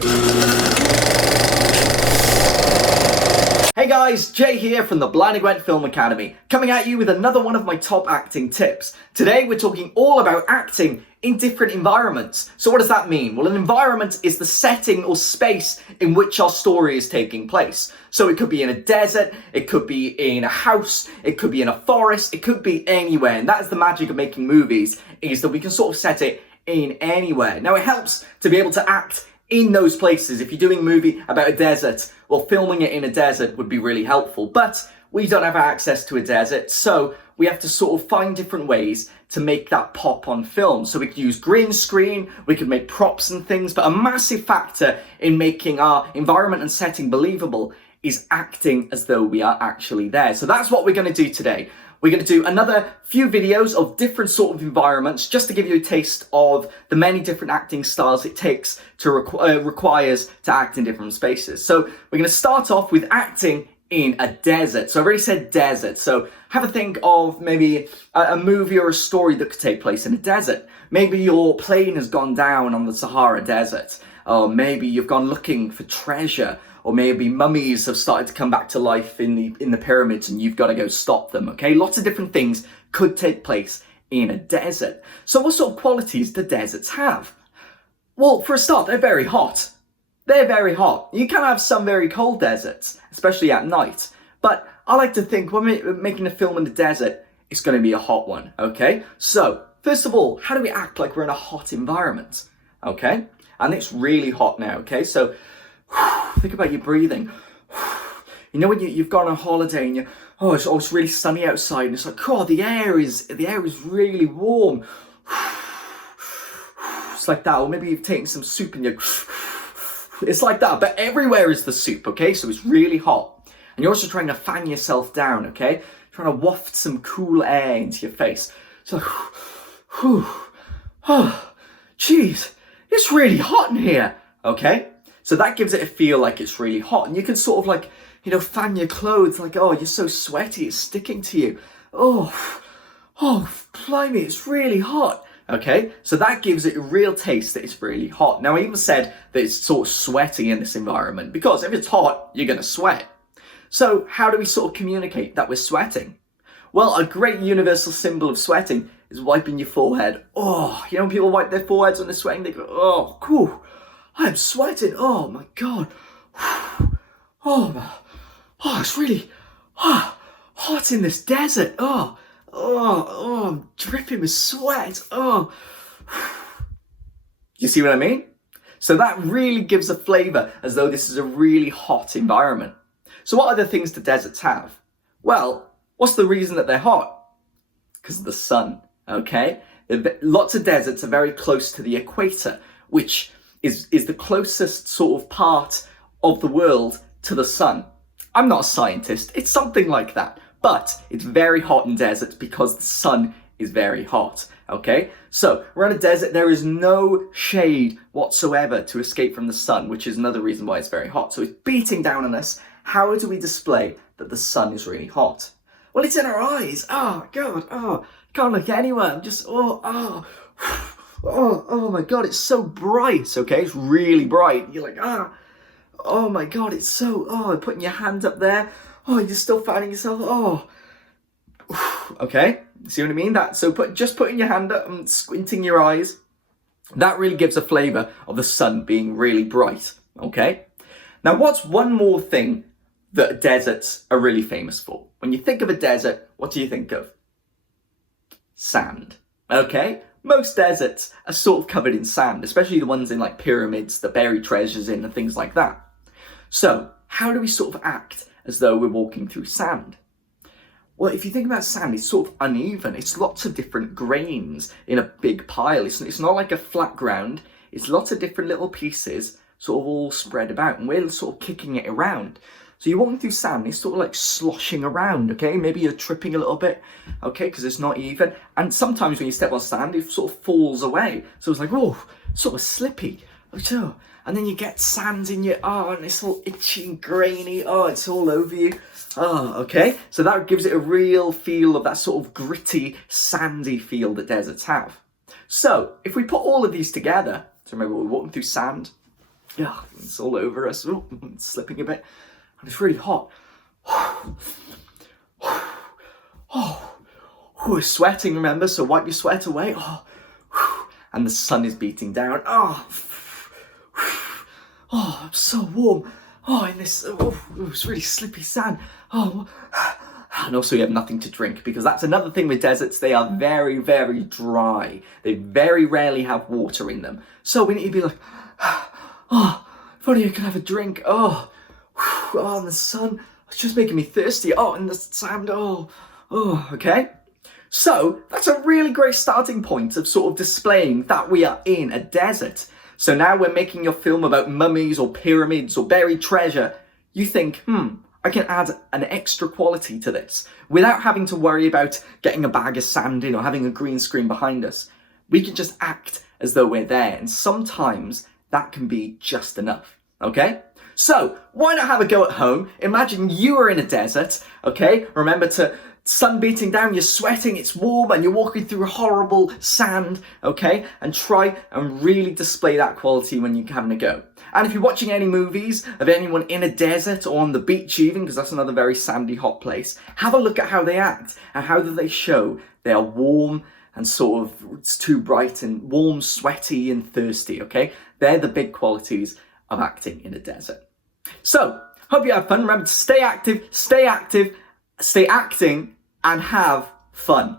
Hey guys, Jay here from the Blind and Gwent Film Academy, coming at you with another one of my top acting tips. Today we're talking all about acting in different environments. So what does that mean? Well, an environment is the setting or space in which our story is taking place. So it could be in a desert, it could be in a house, it could be in a forest, it could be anywhere. And that is the magic of making movies, is that we can sort of set it in anywhere. Now it helps to be able to act in those places. If you're doing a movie about a desert, well, filming it in a desert would be really helpful, but we don't have access to a desert, so we have to sort of find different ways to make that pop on film. So we could use green screen, we could make props and things, but a massive factor in making our environment and setting believable is acting as though we are actually there. So that's what we're going to do today. We're going to do another few videos of different sort of environments, just to give you a taste of the many different acting styles it takes to requires to act in different spaces. So we're going to start off with acting in a desert. So I've already said desert. So have a think of maybe a movie or a story that could take place in a desert. Maybe your plane has gone down on the Sahara Desert. Or maybe you've gone looking for treasure. Or maybe mummies have started to come back to life in the pyramids and you've got to go stop them, okay? Lots of different things could take place in a desert. So what sort of qualities do deserts have? Well, for a start, they're very hot. They're very hot. You can have some very cold deserts, especially at night. But I like to think when we're making a film in the desert, it's going to be a hot one, okay? So, first of all, how do we act like we're in a hot environment, okay? And it's really hot now, okay? So, think about your breathing. You know when you've gone on holiday and it's really sunny outside and it's like, oh, the air is really warm. It's like that. Or maybe you've taken some soup and it's like that. But everywhere is the soup, okay? So it's really hot. And you're also trying to fan yourself down, okay? Trying to waft some cool air into your face. So, oh, geez, it's really hot in here, okay? So that gives it a feel like it's really hot. And you can sort of like, fan your clothes like, oh, you're so sweaty, it's sticking to you. Oh, blimey, it's really hot. Okay, so that gives it a real taste that it's really hot. Now, I even said that it's sort of sweaty in this environment because if it's hot, you're going to sweat. So how do we sort of communicate that we're sweating? Well, a great universal symbol of sweating is wiping your forehead. Oh, when people wipe their foreheads when they're sweating, they go, oh, cool. I'm sweating. Oh my God. Oh, it's really hot in this desert. Oh, I'm dripping with sweat. Oh. You see what I mean? So that really gives a flavour as though this is a really hot environment. So what other things do deserts have? Well, what's the reason that they're hot? Because of the sun, okay? Lots of deserts are very close to the equator, which is the closest sort of part of the world to the sun. I'm not a scientist, it's something like that, but it's very hot in deserts because the sun is very hot, okay? So, around a desert, there is no shade whatsoever to escape from the sun, which is another reason why it's very hot. So it's beating down on us. How do we display that the sun is really hot? Well, it's in our eyes. Oh, God, can't look anywhere. I'm just, oh my God, it's so bright, okay? It's really bright. You're like, oh my God, it's so, putting your hand up there. Oh, you're still fanning yourself. Okay, see what I mean? Just putting your hand up and squinting your eyes, that really gives a flavour of the sun being really bright, okay? Now, what's one more thing that deserts are really famous for? When you think of a desert, what do you think of? Sand, okay? Most deserts are sort of covered in sand, especially the ones in like pyramids that bury treasures in and things like that. So, how do we sort of act as though we're walking through sand? Well, if you think about sand, it's sort of uneven. It's lots of different grains in a big pile. It's not like a flat ground. It's lots of different little pieces sort of all spread about, and we're sort of kicking it around. So you're walking through sand, it's sort of like sloshing around, okay? Maybe you're tripping a little bit, okay, because it's not even. And sometimes when you step on sand, it sort of falls away. So it's like, sort of slippy. And then you get sand in your, and it's all itchy and grainy. It's all over you. Okay. So that gives it a real feel of that sort of gritty, sandy feel that deserts have. So if we put all of these together, so remember we're walking through sand, Yeah, it's all over us. Oh, it's slipping a bit. And it's really hot. Oh, we're sweating, remember? So wipe your sweat away. Oh, and the sun is beating down. Oh, I'm so warm. Oh, in this, it's really slippy sand. Oh, and also you have nothing to drink, because that's another thing with deserts. They are very, very dry. They very rarely have water in them. So we need to be like, oh, if only I could have a drink. Oh, and the sun, it's just making me thirsty. Oh, and the sand, okay. So that's a really great starting point of sort of displaying that we are in a desert. So now when making your film about mummies or pyramids or buried treasure, you think, I can add an extra quality to this without having to worry about getting a bag of sand in or having a green screen behind us. We can just act as though we're there, and sometimes that can be just enough, okay? So why not have a go at home? Imagine you are in a desert, okay? Remember to sun beating down, you're sweating, it's warm, and you're walking through horrible sand, okay? And try and really display that quality when you're having a go. And if you're watching any movies of anyone in a desert or on the beach even, because that's another very sandy, hot place, have a look at how they act and how do they show they are warm and sort of, it's too bright, and warm, sweaty and thirsty, okay? They're the big qualities of acting in a desert. So, hope you have fun. Remember to stay active, stay acting, and have fun.